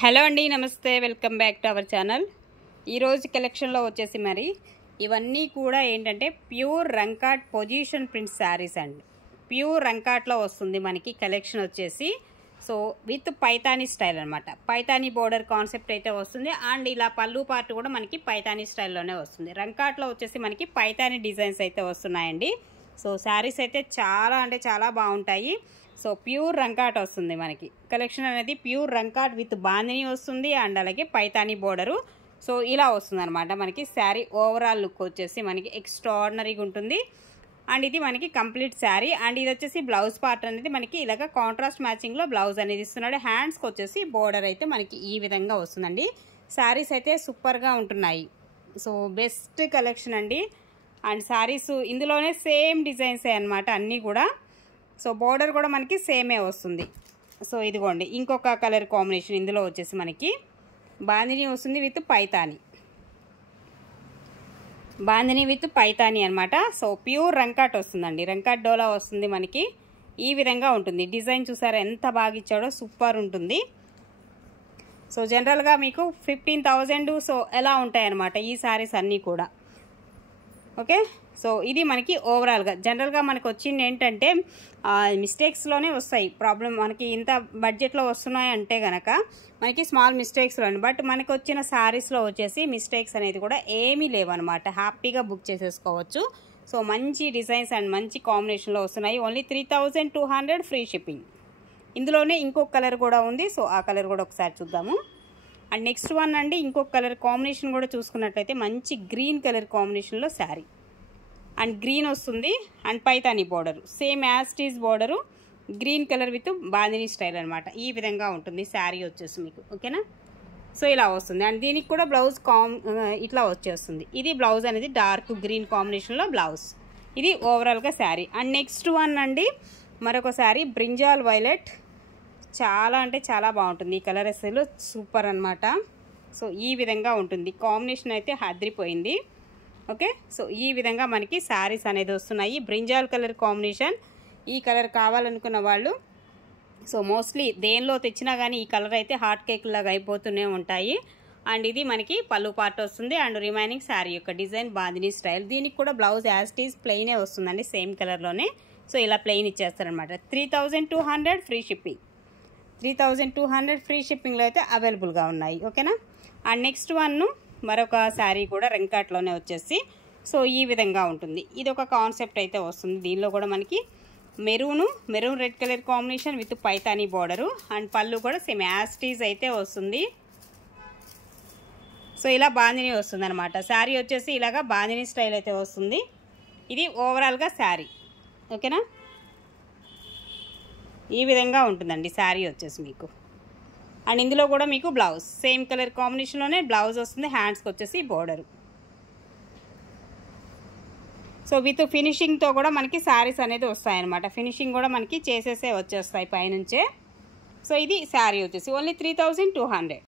Hello అండి, నమస్తే. Welcome back to our channel. ఈరోజు కలెక్షన్లో వచ్చేసి మరి ఇవన్నీ కూడా ఏంటంటే ప్యూర్ రంకాట్ పొజిషన్ ప్రింట్ శారీస్ అండి. ప్యూర్ రంకాట్లో వస్తుంది మనకి కలెక్షన్ వచ్చేసి. సో విత్ పైతానీ స్టైల్ అనమాట. పైతానీ బోర్డర్ కాన్సెప్ట్ అయితే వస్తుంది. అండ్ ఇలా పళ్ళు పార్ట్ కూడా మనకి పైతానీ స్టైల్లోనే వస్తుంది. రంకాట్లో వచ్చేసి మనకి పైతానీ డిజైన్స్ అయితే వస్తున్నాయండి. సో శారీస్ అయితే చాలా అంటే చాలా బాగుంటాయి. సో ప్యూర్ రంకాట్ వస్తుంది మనకి కలెక్షన్ అనేది. ప్యూర్ రంకాట్ విత్ బాందిని వస్తుంది అండ్ అలాగే పైతానీ బోర్డరు. సో ఇలా వస్తుంది అనమాట మనకి శారీ. ఓవరాల్ లుక్ వచ్చేసి మనకి ఎక్స్ట్రాడినరీగా ఉంటుంది. అండ్ ఇది మనకి కంప్లీట్ శారీ. అండ్ ఇది వచ్చేసి బ్లౌజ్ పార్ట్ అనేది మనకి ఇలాగ కాంట్రాస్ట్ మ్యాచింగ్లో బ్లౌజ్ అనేది ఇస్తున్నాడు. హ్యాండ్స్కి వచ్చేసి బోర్డర్ అయితే మనకి ఈ విధంగా వస్తుందండి. శారీస్ అయితే సూపర్గా ఉంటున్నాయి. సో బెస్ట్ కలెక్షన్ అండి. అండ్ శారీస్ ఇందులోనే సేమ్ డిజైన్సే అనమాట అన్నీ కూడా. సో బోర్డర్ కూడా మనకి సేమే వస్తుంది. సో ఇదిగోండి ఇంకొక కలర్ కాంబినేషన్. ఇందులో వచ్చేసి మనకి బాందిని వస్తుంది విత్ పైతానీ. బాందిని విత్ పైతానీ అనమాట. సో ప్యూర్ రంకాట్ వస్తుందండి. రంకాట్ డోలా వస్తుంది మనకి. ఈ విధంగా ఉంటుంది. డిజైన్ చూసారా ఎంత బాగా ఇచ్చాడో, సూపర్ ఉంటుంది. సో జనరల్గా మీకు 15,000 సో ఎలా ఉంటాయన్నమాట ఈ శారీస్ అన్నీ కూడా. ఓకే. సో ఇది మనకి ఓవరాల్గా జనరల్గా మనకు వచ్చింది ఏంటంటే మిస్టేక్స్లోనే వస్తాయి ప్రాబ్లం. మనకి ఇంత బడ్జెట్లో వస్తున్నాయి అంటే కనుక మనకి స్మాల్ మిస్టేక్స్లో. బట్ మనకు వచ్చిన శారీస్లో వచ్చేసి మిస్టేక్స్ అనేది కూడా ఏమీ లేవన్నమాట. హ్యాపీగా బుక్ చేసేసుకోవచ్చు. సో మంచి డిజైన్స్ అండ్ మంచి కాంబినేషన్లో వస్తున్నాయి. Only 3,200 free shipping. ఇందులోనే ఇంకొక కలర్ కూడా ఉంది. సో ఆ కలర్ కూడా ఒకసారి చూద్దాము. అండ్ నెక్స్ట్ వన్ అండి, ఇంకొక కలర్ కాంబినేషన్ కూడా చూసుకున్నట్లయితే మంచి గ్రీన్ కలర్ కాంబినేషన్లో శారీ. అండ్ గ్రీన్ వస్తుంది and Paithani border same as this border, green colour with Bandhani style అనమాట. ఈ విధంగా ఉంటుంది శారీ వచ్చేసి మీకు. ఓకేనా. సో ఇలా వస్తుంది. అండ్ దీనికి కూడా బ్లౌజ్ ఇట్లా వచ్చేస్తుంది. ఇది బ్లౌజ్ అనేది డార్క్ గ్రీన్ కాంబినేషన్లో బ్లౌజ్. ఇది ఓవరాల్గా శారీ. అండ్ నెక్స్ట్ వన్ అండి మరొక శారీ బ్రింజాల్ వైలెట్. చాలా అంటే చాలా బాగుంటుంది ఈ కలర్. అసలు సూపర్ అనమాట. సో ఈ విధంగా ఉంటుంది. కాంబినేషన్ అయితే అదిరిపోయింది. ఓకే. సో ఈ విధంగా మనకి శారీస్ అనేది వస్తున్నాయి. Brinjal colour combination. ఈ కలర్ కావాలనుకున్న వాళ్ళు సో మోస్ట్లీ దేనిలో తెచ్చినా కానీ ఈ కలర్ అయితే హాట్ కేక్ లాగా అయిపోతూనే ఉంటాయి. అండ్ ఇది మనకి పళ్ళు పార్ట్ వస్తుంది. అండ్ రిమైనింగ్ శారీ యొక్క డిజైన్ బాందిని స్టైల్. దీనికి కూడా బ్లౌజ్ యాజ్ ఇట్ ఈజ్ ప్లెయినే వస్తుందండి సేమ్ కలర్లోనే. సో ఇలా ప్లెయిన్ ఇచ్చేస్తారనమాట. 3,200 free shipping. 3,200 ఫ్రీ షిప్పింగ్లో అయితే అవైలబుల్గా ఉన్నాయి. ఓకేనా. అండ్ నెక్స్ట్ వన్ మరొక శారీ కూడా రంకాట్లోనే వచ్చేసి సో ఈ విధంగా ఉంటుంది. ఇది ఒక కాన్సెప్ట్ అయితే వస్తుంది. దీనిలో కూడా మనకి maroon red colour combination with Paithani border. And పళ్ళు కూడా సేమ్ యాస్టీజ్ అయితే వస్తుంది. సో ఇలా బాందిని వస్తుంది అనమాట. శారీ వచ్చేసి ఇలాగా బాందిని స్టైల్ అయితే వస్తుంది. ఇది ఓవరాల్గా శారీ. ఓకేనా. ఈ విధంగా ఉంటుందండి శారీ వచ్చేసి మీకు. అండ్ ఇందులో కూడా మీకు బ్లౌజ్ సేమ్ కలర్ కాంబినేషన్లోనే బ్లౌజ్ వస్తుంది. హ్యాండ్స్కి వచ్చేసి బోర్డరు. సో విత్ ఫినిషింగ్తో కూడా మనకి శారీస్ అనేది వస్తాయన్నమాట. ఫినిషింగ్ కూడా మనకి చేసేసే వచ్చేస్తాయి పైనుంచే. సో ఇది శారీ వచ్చేసి ఓన్లీ 3,200.